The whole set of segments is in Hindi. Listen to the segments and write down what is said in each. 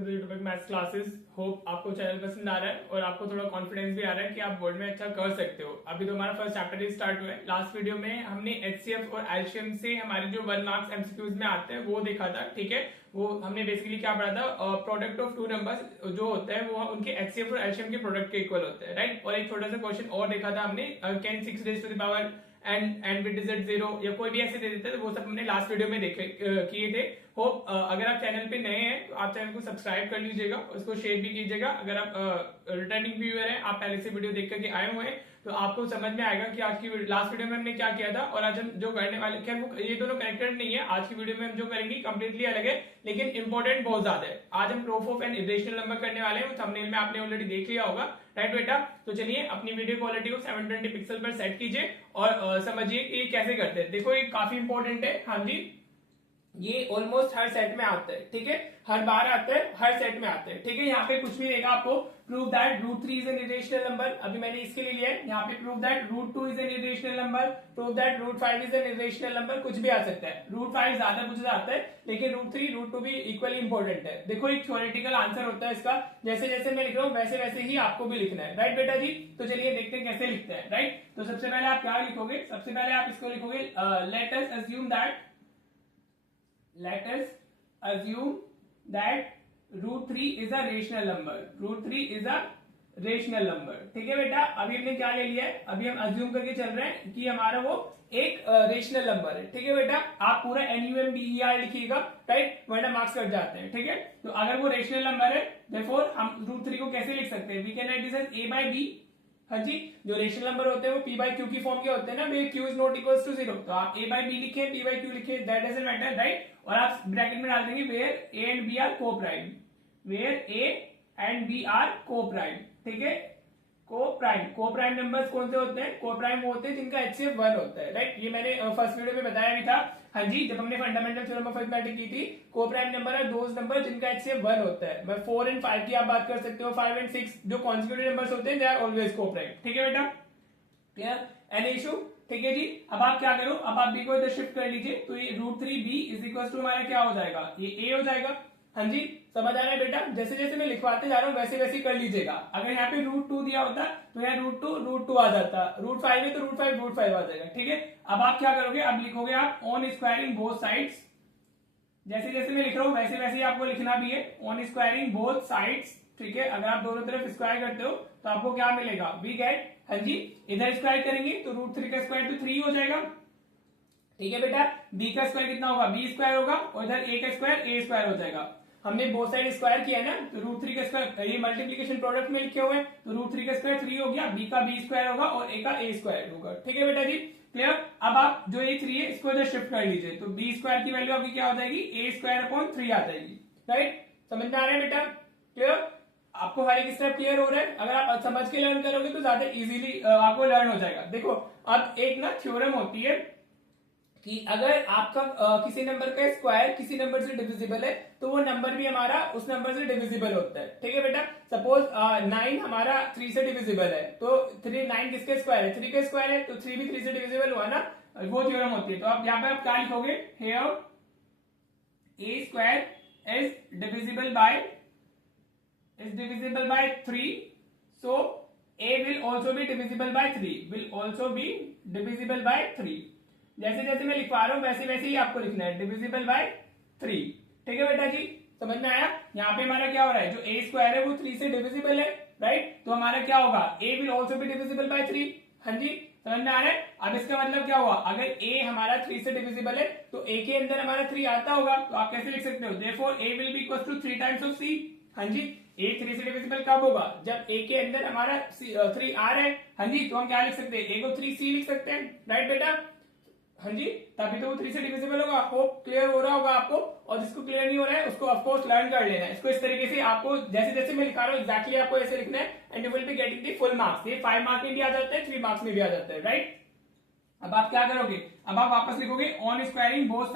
To the YouTube maths classes. Hope आपको चैनल पसंद आ रहा है और आपको थोड़ा कॉन्फिडेंस भी आ रहा है कि आप बोर्ड में अच्छा कर सकते हो। अभी तो हमारा फर्स्ट चैप्टर ही स्टार्ट हुआ है। लास्ट वीडियो में हमने एचसीएफ और एलसीएम से हमारे जो 1 मार्क्स एमसीक्यूज में आते हैं वो देखा था। ठीक है, वो हमने बेसिकली क्या पढ़ा था, प्रोडक्ट ऑफ टू नंबर्स जो होता है वो उनके एचसीएफ और एलसीएम के प्रोडक्ट के इक्वल होते हैं, राइट। और एक छोटा सा क्वेश्चन और देखा था हमने, can 6 raise to the power end with digit 0 या कोई भी ऐसे दे देते हैं, तो वो सब हमने लास्ट वीडियो में देखे किए थे। होप अगर आप चैनल पे नए हैं तो आप चैनल को सब्सक्राइब कर लीजिएगा, उसको शेयर भी कीजिएगा। अगर आप रिटर्निंग व्यूअर हैं, आप पहले से वीडियो देख करके आए हुए हैं, तो आपको समझ में आएगा कि आज की लास्ट वीडियो में हमने क्या किया था और आज हम जो करने वाले, खैर वो ये दोनों कनेक्टेड नहीं है। आज की वीडियो में हम जो करेंगे कंप्लीटली अलग है, लेकिन इंपॉर्टेंट बहुत ज्यादा है। आज हम proof of N irrational number करने वाले हैं, थंबनेल में आपने ऑलरेडी देख लिया होगा, राइट बेटा। तो चलिए अपनी वीडियो क्वालिटी को 720 पिक्सल पर सेट कीजिए और समझिए कि ये कैसे करते हैं। देखो ये काफी इंपॉर्टेंट है। हाँ जी, ये ऑलमोस्ट हर सेट में आता है, ठीक है, हर बार आता है, हर सेट में आता है, ठीक है। यहाँ पे कुछ भी देगा आपको, prove that √3 is an irrational number, अभी मैंने इसके लिए लिया है। यहाँ पे prove that √2 is an irrational number, prove that √5 is an irrational number, कुछ भी आ सकता है। √5 ज्यादा कुछ आता है, लेकिन √3 √2 भी इक्वली इंपॉर्टेंट है। देखो एक थ्योरेटिकल आंसर होता है इसका, जैसे जैसे मैं लिख रहा हूँ वैसे वैसे ही आपको भी लिखना है, राइट बेटा जी। तो चलिए देखते हैं कैसे लिखते हैं, राइट। तो सबसे पहले आप क्या लिखोगे, सबसे पहले आप इसको लिखोगे, let us assume that √3 is a rational number, √3 is a rational number, ठीक है बेटा। अभी हमने क्या ले लिया है, अभी हम अज्यूम करके चल रहे हैं कि हमारा वो एक रेशनल नंबर है, ठीक है बेटा। आप पूरा NUMBER लिखिएगा, राइट, वरना मार्क्स कट जाते हैं, ठीक है। तो अगर वो रेशनल नंबर है, देयरफॉर हम √3 को कैसे लिख सकते हैं, we can write this as a/b। हाँ जी, जो रेशनल नंबर होते हैं वो p/q की फॉर्म के होते हैं ना, where q is not equals to 0, तो आप a/b लिखे, p/q लिखे, दैट डजंट मैटर, राइट। और आप ब्रैकेट में डाल देंगे where a and b are coprime, where a and b are coprime, ठीक है। को-प्राइम नंबर्स कौन से होते हैं, को-प्राइम वो होते हैं जिनका HCF 1 होता है, राइट। ये मैंने फर्स्ट वीडियो में बताया भी था। हाँ जी, जब हमने फंडामेंटल थ्योरम ऑफ अरिथमेटिक की थी, को-प्राइम नंबर है दोज नंबर जिनका HCF 1 होता है। मैं 4 एंड 5 की आप बात कर सकते हो, 5 एंड 6 जो कॉन्जिक्यूटिव नंबर्स होते हैं, दे आर ऑलवेज को-प्राइम, ठीक है बेटा। क्लियर, एनी इशू, ठीक है जी। अब आप क्या करो, अब आप b को इधर शिफ्ट कर लीजिए, तो ये √3b इज इक्वल टू हमारा क्या हो जाएगा, ये a हो जाएगा। हाँ जी, समझ आ रहा है बेटा। जैसे जैसे मैं लिखवाते जा रहा हूँ वैसे वैसे कर लीजिएगा। अगर यहाँ पे √2 दिया होता तो यहाँ √2 आ जाता, √5 है तो √5 आ जाएगा, ठीक है। अब आप क्या करोगे, अब लिखोगे आप ऑन स्क्वायरिंग बोथ साइड्स, जैसे जैसे मैं लिख रहा हूँ वैसे वैसे ही आपको लिखना भी है, ऑन स्क्वायरिंग बोथ साइड्स, ठीक है। अगर आप दोनों तरफ स्क्वायर करते हो तो आपको क्या मिलेगा, वी गेट, हाँ जी, इधर स्क्वायर करेंगे तो √3 का स्क्वायर तो 3 हो जाएगा, ठीक है बेटा। b का स्क्वायर कितना होगा, b स्क्वायर होगा, और इधर a का स्क्वायर a स्क्वायर हो जाएगा। हमने बोथ साइड स्क्वायर किया ना, तो √3 का स्क्वायर, ये मल्टीप्लीकेशन प्रोडक्ट में लिखे हुए हैं, तो √3 का स्क्वायर 3 हो गया, b का b स्क्वायर होगा और a का a स्क्वायर होगा, ठीक है बेटा जी। क्लियर। अब आप जो ये 3 है इसको इधर शिफ्ट कर लीजिए, तो b स्क्वायर की वैल्यू आपकी क्या हो जाएगी, a स्क्वायर अपॉन 3 आ जाएगी, राइट। समझ में आ रहा है बेटा, क्लियर। आपको हर एक स्टेप क्लियर हो रहा है। अगर आप समझ के लर्न करोगे तो ज्यादा इजीली आपको लर्न हो जाएगा। देखो अब एक ना थ्योरम होती है कि अगर आपका किसी नंबर का स्क्वायर किसी नंबर से डिविजिबल है, तो वो नंबर भी हमारा उस नंबर से डिविजिबल होता है, ठीक है बेटा। सपोज 9 हमारा 3 से डिविजिबल है, तो 9 किसके स्क्वायर है, 3 के स्क्वायर है, तो 3 भी 3 से डिविजिबल हुआ ना, वो थ्योरम होती है। तो आप यहाँ पे आप क्या लिखोगे, here a square is divisible by 3, so a will also be divisible by 3, जैसे जैसे मैं लिखवा रहा हूं वैसे वैसे ही आपको लिखना है, डिविजिबल बाय 3, ठीक है बेटा जी। समझ में आया। यहाँ पे हमारा क्या हो रहा है, जो a स्क्वायर है वो 3 से डिविजिबल है, राइट। तो हमारा क्या होगा, a will also be divisible by 3। हाँ जी, समझ में आ रहा है। अब इसका मतलब क्या हुआ, अगर a हमारा 3 से डिविजिबल है तो a के अंदर हमारा 3 आता होगा, तो आप कैसे लिख सकते हो, therefore a will be equal to 3 times of c। हाँ जी, a 3 से डिविजिबल कब होगा, जब a के अंदर हमारा 3 आ रहा है। हाँ जी, तो हम क्या लिख सकते हैं, a को 3c लिख सकते हैं, राइट बेटा। हाँ जी, तभी तो वो 3 से डिविजिबल होगा। होप क्लियर हो रहा होगा आपको। और जिसको क्लियर नहीं हो रहा है उसको ऑफ कोर्स लर्न कर लेना है। इसको इस तरीके से आपको जैसे जैसे मैं लिखा रहा हूँ एग्जैक्टली आपको ऐसे लिखना है, and you will be getting the full marks. ये 5 मार्क्स में भी आ जाते हैं, 3 मार्क्स में भी आ जाते हैं, राइट। अब आप क्या करोगे, अब आप वापस लिखोगे ऑन स्क्वायरिंग बोथ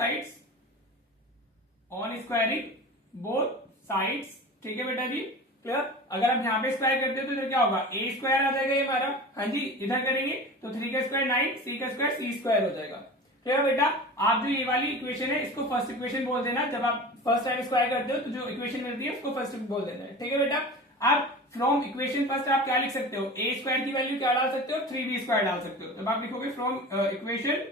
साइड्स, ठीक है बेटा जी, क्लियर। अगर आप यहाँ पे स्क्वायर करते हो तो इधर क्या होगा, a स्क्वायर आ जाएगा ये हमारा। हाँ जी, इधर करेंगे तो 3 का स्क्वायर 9, c का स्क्वायर c स्क्वायर हो जाएगा। क्लियर बेटा? आप जो ये वाली इक्वेशन है इसको फर्स्ट इक्वेशन बोल देना, जब आप फर्स्ट टाइम स्क्वायर करते हो तो जो इक्वेशन मिलती है उसको फर्स्ट बोल देना है, ठीक है बेटा? आप फ्रॉम इक्वेशन फर्स्ट आप क्या लिख सकते हो, ए स्क्वायर की वैल्यू क्या डाल सकते हो, 3b स्क्वायर डाल सकते हो। तब आप लिखोगे फ्रॉम इक्वेशन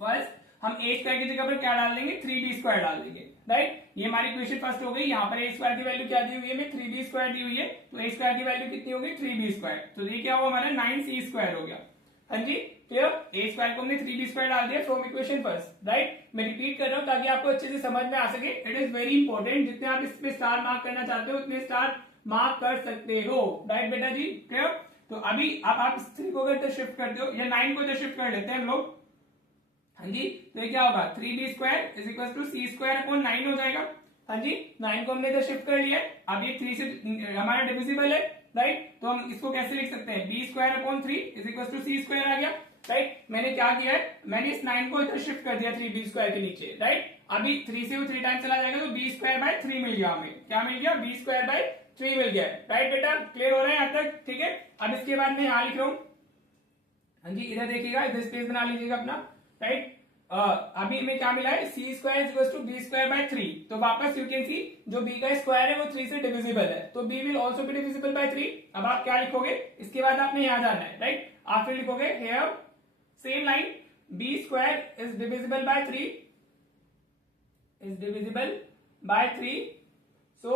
फर्स्ट हम ए स्क्वायर की जगह पर क्या डाल देंगे, 3b स्क्वायर डाल देंगे, राइट? ये हमारी इक्वेशन फर्स्ट हो गई। यहाँ पर ए स्क्वायर की वैल्यू क्या दी हुई है, 3b स्क्वायर दी हुई है, तो ए स्क्वायर की वैल्यू कितनी होगी, 3b स्क्वायर। तो ये क्या हुआ हमारा 9c स्क्वायर हो गया। हाँ जी, क्लियर? ए स्क्वायर को हमने 3b स्क्वायर डाल दिया फ्रॉम इक्वेशन फर्स्ट, राइट? मैं रिपीट कर रहा हूँ ताकि आपको अच्छे से समझ में आ सके। इट इज वेरी इंपॉर्टेंट, जितने आप इसमें स्टार मार्क करना चाहते हो उतने स्टार मार्क कर सकते हो, राइट बेटा जी? क्लियर? तो अभी आप इस 3 को इधर शिफ्ट करते हो या 9 को इधर शिफ्ट कर लेते हैं हम लोग। हाँ जी, तो ये क्या होगा, 3b square is equal to c square upon 9 हो जाएगा। हाँ जी, 9 को हमने इधर शिफ्ट कर लिया है। अब ये 3 से हमारा डिविजिबल है, राइट? तो हम इसको कैसे लिख सकते हैं, b square upon 3 is equal to c square आ गया, राइट? मैंने क्या किया है, मैंने इस 9 को इधर शिफ्ट कर दिया 3b स्क्वायर के नीचे, राइट? अभी 3 से वो 3 टाइम चला जाएगा तो b स्क्वायर बाय 3 मिल गया हमें। क्या मिल गया, b स्क्वायर बाय 3 मिल गया, राइट बेटा? क्लियर हो रहा है यहाँ तक? ठीक है। अब इसके बाद मैं यहाँ लिख रहा हूँ, हाँ जी इधर देखिएगा, इधर स्पेस बना लीजिएगा अपना, राइट? अभी हमें क्या मिला है, c square equal to b square by 3। तो वापस यू कैन सी जो b का स्क्वायर है वो 3 से डिविजिबल है, तो b will also be divisible by 3। अब आप क्या लिखोगे, इसके बाद आपने यहाँ जाना है, राइट? आप फिर लिखोगे here same line, b square is divisible by 3, is divisible by 3, सो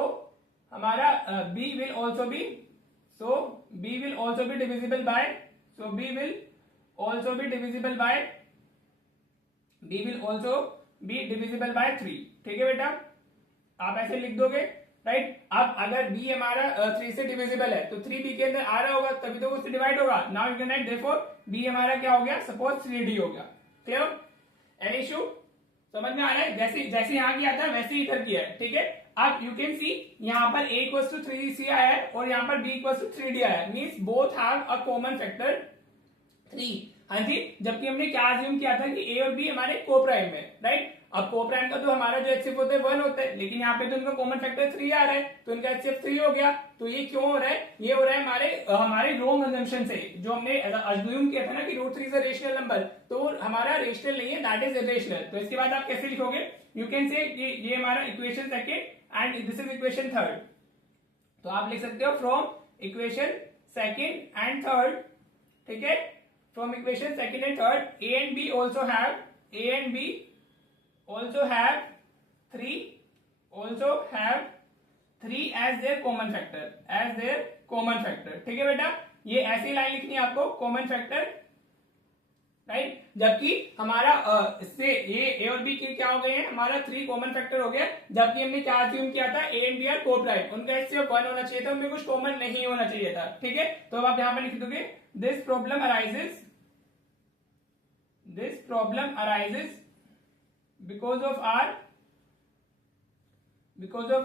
हमारा b will also B, so b will also be divisible by, so b will also be divisible by, b will also be divisible by 3। ठीक है बेटा, आप ऐसे लिख दोगे, राइट? अब अगर b हमारा 3 से डिविजिबल है तो 3 b के अंदर आ रहा होगा तभी तो उससे डिवाइड होगा। Now you can write therefore b हमारा क्या हो गया, सपोज 3d हो गया। क्लियर? Any issue? समझ में आ रहा है? जैसे यहाँ किया था वैसे ही इधर किया है, ठीक है? अब यू कैन सी यहाँ पर a इक्वल्स टू 3c आया है और यहाँ पर b इक्वल्स टू 3d आया है, means both have a common factor 3। हाँ जी, जबकि हमने क्या अज्यूम किया था कि a और b हमारे को प्राइम है, राइट? अब को प्राइम का तो हमारा जो एचसीएफ होता है 1 होता है, लेकिन यहाँ पे तो उनका कॉमन फैक्टर 3 आ रहा है, तो इनका एचसीएफ 3 हो गया। तो ये क्यों हो रहा है, ये हो रहा है हमारे रॉन्ग अजम्पशन से, जो हमने अज्यूम किया था ना कि √3 इज अ रेशनल नंबर, तो हमारा रेशनल नहीं है, दैट इज इरेशनल। तो इसके बाद आप कैसे लिखोगे, यू कैन से ये हमारा equation second and this is equation third. तो आप लिख सकते हो from equation second and third, ठीक है? From equation second and third a and b also have 3 as their common factor, ठीक है बेटा? ये ऐसी लाइन लिखनी है आपको, कॉमन फैक्टर, राइट? जबकि हमारा इससे ये a और b के क्या हो गए हैं, हमारा 3 कॉमन फैक्टर हो गया, जबकि हमने क्या अज्यूम किया था, a एंड b आर को प्राइम, उनका एचसीएफ 1 होना चाहिए था, उनमें कुछ कॉमन नहीं होना चाहिए था, ठीक है? तो अब आप यहाँ पर लिख दोगे this problem arises because of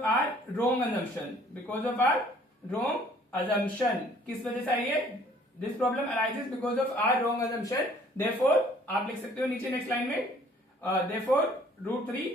our wrong assumption, किस वजह से आई है, this problem arises because of our wrong assumption. Therefore आप लिख सकते हो नीचे नेक्स्ट लाइन में, therefore √3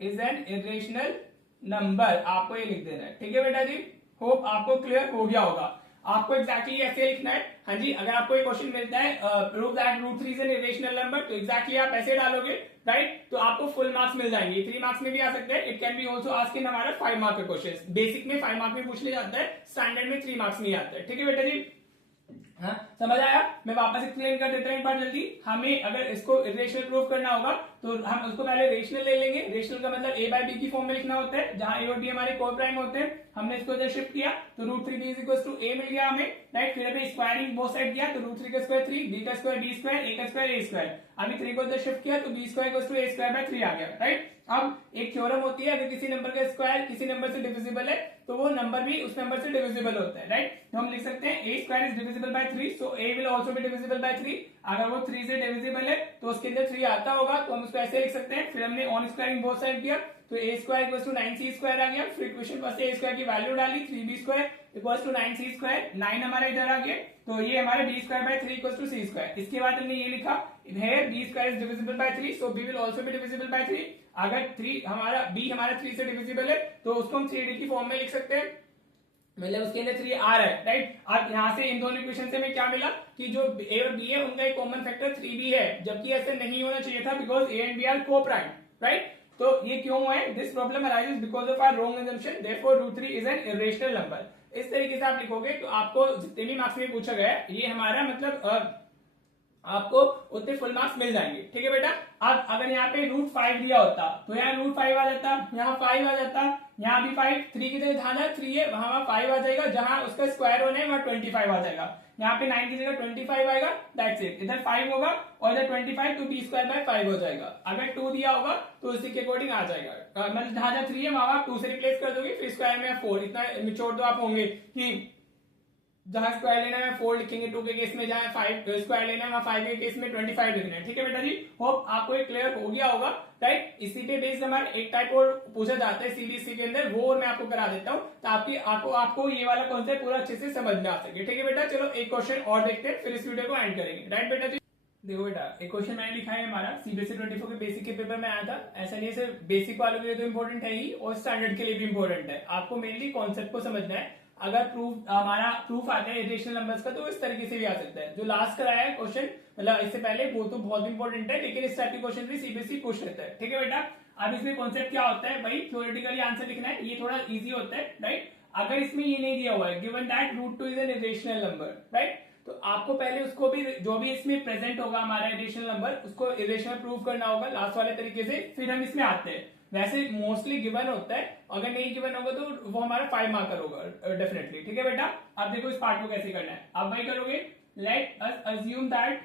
is an irrational number, आपको ये लिख देना है, ठीक है बेटा जी? होप आपको क्लियर हो गया होगा। आपको एग्जैक्टली ऐसे लिखना है। हाँ जी, अगर आपको ये क्वेश्चन मिलता है prove that √3 is an irrational number, तो एग्जैक्टली आप ऐसे डालोगे, राइट? तो आपको फुल मार्क्स मिल जाएंगे। 3 मार्क्स में भी आ सकते हैं, it can be also asked in हमारा 5 मार्क का क्वेश्चन। बेसिक में 5 मार्क में पूछ लिया जाता है, स्टैंडर्ड में 3 मार्क्स में आता है, ठीक है बेटा जी? हाँ, समझ आया? मैं वापस एक्सप्लेन कर देता हूँ एक बार जल्दी। हमें अगर इसको इरेशनल प्रूव करना होगा तो हम उसको पहले रेशनल ले लेंगे। रेशनल का मतलब a बाय बी की फॉर्म में लिखना होता है, जहां a और b हमारे को प्राइम होते हैं। हमने इसको इधर शिफ्ट किया तो √3b is equal to a मिल गया हमें, राइट? फिर हमने स्क्वायरिंग बोथ साइड किया तो √3 का स्क्वायर 3, b का स्क्वायर b स्क्वायर, a का स्क्वायर a स्क्वायर। अभी 3 को इधर शिफ्ट किया तो b square equal to a square by 3 आ गया, राइट? अब एक थ्योरम होती है, अगर किसी नंबर का स्क्वायर किसी नंबर से डिविजिबल है तो वो नंबर भी उस नंबर से डिविजिबल होता है, राइट? तो हम लिख सकते हैं a square is divisible by 3, so a will also be divisible by 3। अगर वो 3 से डिविजिबल है तो उसके अंदर 3 आता होगा, तो हम उसको ऐसे लिख सकते हैं। फिर हमने ऑन स्क्वायरिंग बोथ साइड किया तो a square equal to 9c square आ गया। फिर इक्वेशन फर्स्ट a स्क्वायर की वैल्यू डाली, 3b square equal to 9c square, 9 हमारा इधर आ गया, तो ये हमारा b square by 3 equal to c square. इसके बाद हमने ये लिखा here b square is divisible by 3, so b will also be divisible by 3। अगर b हमारा 3 से डिविजिबल है तो उसको हम 3d की फॉर्म में लिख सकते हैं, मतलब उसके अंदर 3 आ रहा है, राइट। अब यहाँ से इन दोनों इक्वेशन से हमें क्या मिला कि जो ए और बी है उनका एक कॉमन फैक्टर 3 भी है, जबकि ऐसे नहीं होना चाहिए था because A and B are coprime, right. तो ये क्यों हुआ है? This problem arises because of our wrong assumption, therefore root 3 is an irrational number. इस तरीके से आप लिखोगे तो आपको जितने भी मार्क्स में पूछा गया है ये हमारा मतलब आपको उतने फुल मार्क्स मिल जाएंगे, ठीक है बेटा। अब अगर यहाँ पे रूट 5 दिया होता तो यहाँ रूट 5 आ जाता, यहाँ 5 आ जाता, यहाँ भी 5, 3 की जगह ध्यान है 3 है, वहां 5 आ जाएगा, जहां उसका स्क्वायर होना है वहां 25 आ जाएगा, यहाँ पे 9 की जगह 25 आएगा, दैट्स इट। इधर 5 होगा और इधर 25 तो b स्क्वायर बाय 5 हो जाएगा। अगर 2 दिया होगा तो उसी के अकॉर्डिंग आ जाएगा, मतलब जहां जहां 3 है वहां आप 2 से रिप्लेस कर दोगे, फिर स्क्वायर में 4, इतना निचोड़ दो आप होंगे कि जहां स्क्वायर लेना है 4 लिखेंगे 2 के केस में, जहां 5 स्क्वायर लेना है वहां 5 के केस में 25 लिखना है, ठीक है बेटा जी। होप आपको ये क्लियर हो गया होगा, राइट। इसी पे बेस्ड हमारा एक टाइप और पूछा जाता है सीबीएसई के अंदर, वो और मैं आपको करा देता हूँ ताकि आपको ये वाला कॉन्सेप्ट पूरा अच्छे से समझ में आ सके, ठीक है बेटा। चलो एक क्वेश्चन और देखते हैं, फिर इस वीडियो को एंड करेंगे, राइट बेटा जी। देखो बेटा एक क्वेश्चन मैंने लिखा है हमारा सीबीएसई 24 के बेसिक के पेपर में आया था। ऐसा नहीं है सिर्फ बेसिक वालों के लिए तो इंपॉर्टेंट है ही और स्टैंडर्ड के लिए भी इंपॉर्टेंट है, आपको मेनली कॉन्सेप्ट को समझना है। अगर हमारा प्रूफ आता है इरेशनल नंबर्स का तो इस तरीके से भी आ सकता है। जो लास्ट कराया है क्वेश्चन मतलब इससे पहले वो तो बहुत इंपॉर्टेंट है, लेकिन इस टाइप के क्वेश्चन भी सीबीएसई पूछ लेता है, ठीक है बेटा। अब इसमें कॉन्सेप्ट क्या होता है भाई, थ्योरेटिकली आंसर लिखना है, ये थोड़ा इजी होता है, राइट। अगर इसमें ये नहीं दिया हुआ है given that root 2 is an irrational number, right, तो आपको पहले उसको भी जो भी इसमें प्रेजेंट होगा हमारा इरेशनल नंबर उसको इरेशनल प्रूव करना होगा लास्ट वाले तरीके से, फिर हम इसमें आते हैं। वैसे मोस्टली गिवन होता है, अगर नहीं गिवन होगा तो वो हमारा 5 मार्कर होगा डेफिनेटली, ठीक है बेटा। अब देखो इस पार्ट को कैसे करना है, आप वही करोगे, लेट अस अज्यूम दैट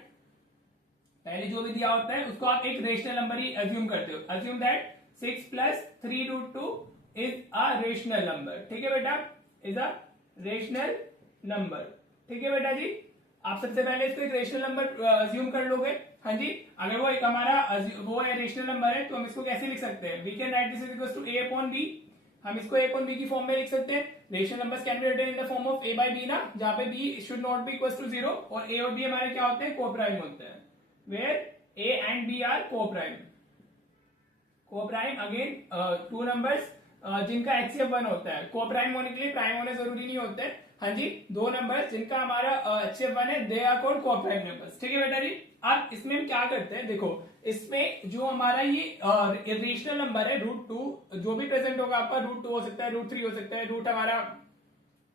पहले जो भी दिया होता है उसको आप एक रेशनल नंबर ही अज्यूम करते हो। Assume that 6 + 3 √ 2 is a rational number, ठीक है बेटा, इज अ रेशनल नंबर, ठीक है बेटा जी। आप सबसे पहले इसको एक रेशनल नंबर अज्यूम कर लोगे, हाँ जी। अगर वो एक हमारा वो है रेशनल नंबर है तो हम इसको कैसे लिख सकते हैं, we can write this is equal to a upon b, हम इसको a upon b की फॉर्म में लिख सकते हैं। Rational numbers can be written in the form of a/b ना, जहां पे b should not be equal to 0 और a और b हमारे क्या होते हैं, को-प्राइम होते हैं, where a and b are coprime. Coprime again 2 numbers जिनका HCF 1 होता है, को-प्राइम होने के लिए प्राइम होने जरूरी नहीं होते हैं, हाँ जी। 2 नंबर जिनका हमारा HCF 1 है they are called coprime numbers, ठीक है बेटा जी। अब इसमें हम क्या करते हैं, देखो इसमें जो हमारा ये इरेशनल नंबर है रूट 2 जो भी प्रेजेंट होगा आपका, रूट 2 हो सकता है, रूट 3 हो सकता है, रूट हमारा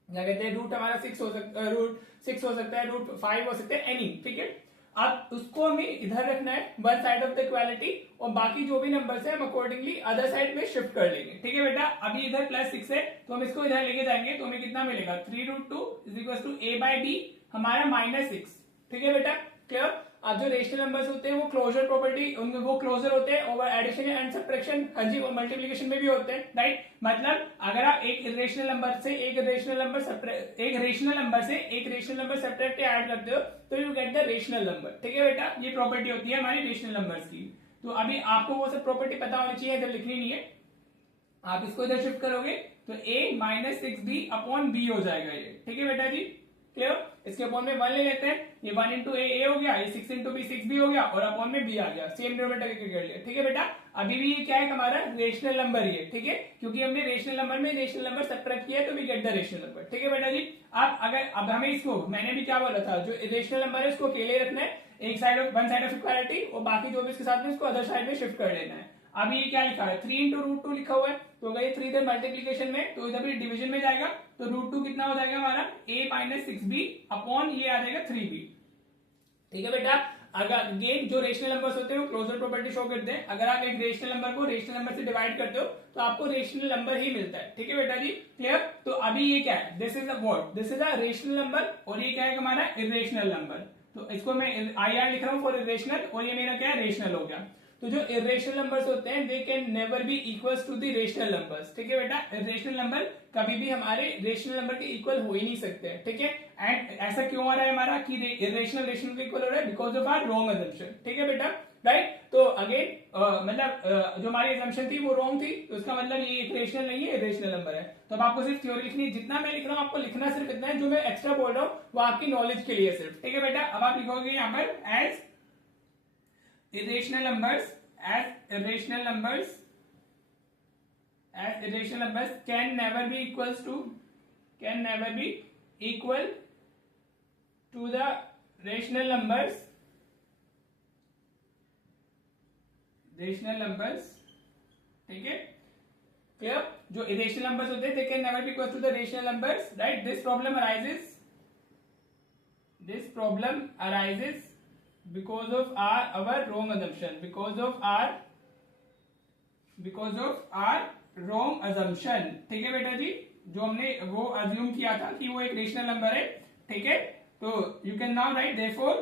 क्या कहते हैं, रूट हमारा 6 हो सकता है, रूट 6 हो सकता है, रूट 5 हो सकता है, एनी, ठीक है। अब उसको हमें इधर रखना है one side of the equality, और बाकी जो भी नंबर्स है हम अकॉर्डिंगली अदर साइड में शिफ्ट कर लेंगे, ठीक है बेटा। अभी इधर +6 है तो हम इसको इधर लेके जाएंगे तो हमें कितना मिलेगा, 3 √ 2 इज इक्वल टू a/b हमारा -6, ठीक है बेटा, क्लियर। अब जो रेशनल नंबर्स होते हैं वो क्लोजर प्रॉपर्टी वो क्लोजर होते हैं ओवर एडिशन एंड सब्ट्रैक्शन, हाँ जी, और मल्टीप्लिकेशन में भी होते हैं, राइट। मतलब अगर आप एक रेशनल नंबर से एक रेशनल नंबर सब्ट्रैक्ट ऐड करते हो तो you get the rational number, ठीक है बेटा। ये प्रॉपर्टी होती है हमारी रेशनल नंबर्स की। तो अभी आपको वो सब प्रॉपर्टी पता होनी चाहिए, इधर लिखनी नहीं है, आप इसको इधर शिफ्ट करोगे तो a - 6b अपॉन b हो जाएगा ये, ठीक है बेटा जी, क्लियर। इसके अपॉन में 1 ले लेते हैं, ये 1 × a हो गया, ये 6 × b 6b हो गया, और अपॉन में b आ गया, सेम डिनोमिनेटर के कर लिया, ठीक है बेटा। अभी भी ये क्या है हमारा रेशनल नंबर ही है, ठीक है, क्योंकि हमने रेशनल नंबर में रेशनल नंबर सब्ट्रैक्ट किया तो we get the rational number, ठीक है बेटा जी। अब हमें इसको मैंने भी क्या बोला था, जो रेशनल नंबर है उसको अकेले रखना है एक side of one side of equality, और बाकी जो भी इसके साथ में उसको अदर साइड में शिफ्ट कर लेना है। अब ये क्या लिखा है, 3 × √2 लिखा हुआ है, तो अगर ये 3 इधर मल्टीप्लीकेशन में तो इधर भी डिवीजन में जाएगा, तो √2 कितना हो जाएगा हमारा a - 6b अपॉन ये आ जाएगा 3b, ठीक है बेटा। अगर अगेन जो रेशनल नंबर्स होते हैं वो क्लोजर प्रॉपर्टी शो करते हैं, अगर आप एक रेशनल नंबर को रेशनल नंबर से डिवाइड करते हो तो आपको रेशनल नंबर ही मिलता है, ठीक है बेटा जी, क्लियर। तो अभी ये क्या है, this is a what, this is a rational number, और ये क्या है हमारा इरेशनल नंबर, तो इसको मैं IR लिख रहा हूँ फॉर इरेशनल, और ये मेरा क्या है रेशनल हो गया। तो जो इरेशनल नंबर्स होते हैं they can never be equals to the rational numbers, ठीक है बेटा। रेशनल नंबर कभी भी हमारे रेशनल नंबर के इक्वल हो ही नहीं सकते, ठीक है। एंड ऐसा क्यों आ रहा है हमारा कि इरेशनल रेशनल के इक्वल हो रहा है, because of our wrong assumption, ठीक है बेटा, राइट। तो अगेन मतलब जो हमारी असम्पशन थी वो रॉन्ग थी, तो इसका मतलब ये एक रेशनल नहीं है, रेशनल नंबर है। तो अब आपको सिर्फ थ्योरी लिखनी है, जितना मैं लिख रहा हूँ आपको लिखना सिर्फ इतना है, जो मैं एक्स्ट्रा बोल रहा हूँ वो आपकी नॉलेज के लिए सिर्फ, ठीक है बेटा। अब आप लिखोगे यहाँ पर as irrational numbers can never be equals to can never be equal to the rational numbers, ठीक है, क्लियर। जो इरेशनल नंबर्स होते हैं they can never be equal to the rational numbers, right. This problem arises because of our wrong assumption, because of our wrong assumption, ठीक है बेटा जी, जो हमने वो अज्यूम किया था कि वो एक रेशनल नंबर है, ठीक है। तो you can now right therefore,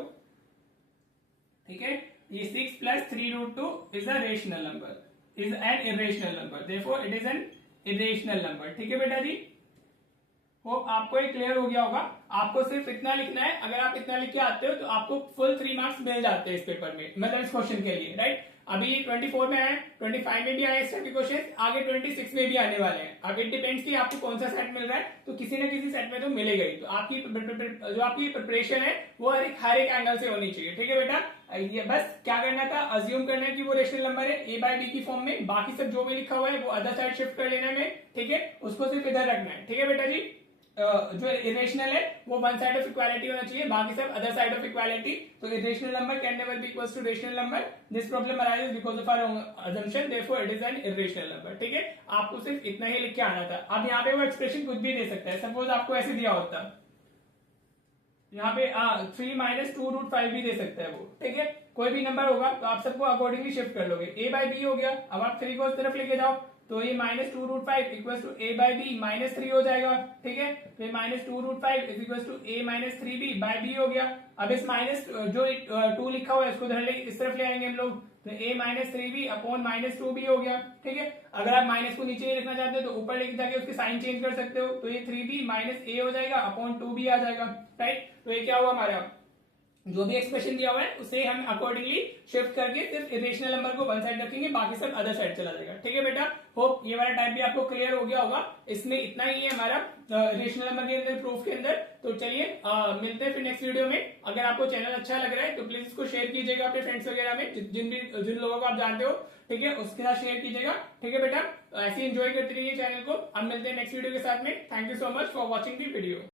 ठीक है, ये 6 + 3√2 is a rational number, is an irrational number, therefore it is an irrational number, ठीक है बेटा जी। होप आपको ये क्लियर हो गया होगा। आपको सिर्फ इतना लिखना है, अगर आप इतना लिख के आते हो तो आपको फुल 3 मार्क्स मिल जाते हैं इस पेपर में, मतलब इस क्वेश्चन के लिए, राइट। अभी 24 में आए, 25 में भी आए इस टाइप के क्वेश्चन, आगे 26 में भी आने वाले हैं। अब इट डिपेंड्स कि आपको कौन सा सेट मिल रहा है, तो किसी न किसी सेट में तो मिलेगा ही। तो आपकी जो आपकी प्रिपरेशन है वो हर एक एंगल से होनी चाहिए, ठीक है बेटा। ये बस क्या करना था, अज्यूम करना है कि वो रेशनल नंबर है a/b की फॉर्म में, बाकी सब जो भी लिखा हुआ है वो अदर साइड शिफ्ट कर लेना है, ठीक है, उसको सिर्फ इधर रखना है, ठीक है बेटा जी। जो इरेशनल है वो वन साइड ऑफ इक्वालिटी होना चाहिए, बाकी सब अदर साइड ऑफ इक्वालिटी। तो irrational number can never be equals to rational number, this problem arises because of our assumption, therefore it is an irrational number, ठीक है। आपको सिर्फ इतना ही लिख के आना था। अब यहाँ पे वो एक्सप्रेशन कुछ भी दे सकता है, सपोज आपको ऐसे दिया होता, यहाँ पे 3 - 2√5 भी दे सकता है वो, ठीक है। कोई भी नंबर होगा तो आप सबको अकॉर्डिंगली शिफ्ट कर लोगे, a/b हो गया। अब आप 3 को उस तरफ लेके जाओ तो ये -2√5 इक्वल टू a/b -3 हो जाएगा, ठीक है। तो ये -2√5 is equal to a - 3b/b हो गया। अब इस माइनस जो 2 लिखा हुआ है इसको इस तरफ ले आएंगे हम लोग, तो a - 3b अपॉन -2b हो गया, ठीक है। अगर आप माइनस को नीचे लिखना चाहते हो तो ऊपर लेके जाके उसके साइन चेंज कर सकते हो, तो ये 3b - a हो जाएगा अपॉन 2b आ जाएगा, राइट। तो ये क्या हुआ हमारा, जो भी एक्सप्रेशन दिया हुआ है उसे हम अकॉर्डिंगली शिफ्ट करके सिर्फ इरेशनल नंबर को वन साइड रखेंगे, बाकी सब अदर साइड चला जाएगा, ठीक है बेटा। होप ये वाला टाइप भी आपको क्लियर हो गया होगा। इसमें इतना ही है हमारा इरेशनल नंबर के अंदर, प्रूफ के अंदर। तो चलिए मिलते हैं फिर नेक्स्ट वीडियो में। अगर आपको चैनल अच्छा लग रहा है तो प्लीज इसको शेयर कीजिएगा अपने फ्रेंड्स वगैरह में, जिन लोगों को आप जानते हो, ठीक है, उसके साथ शेयर कीजिएगा, ठीक है बेटा। ऐसे एंजॉय करते रहिए चैनल को। हम मिलते हैं नेक्स्ट वीडियो के साथ में। Thank you so much for watching the video.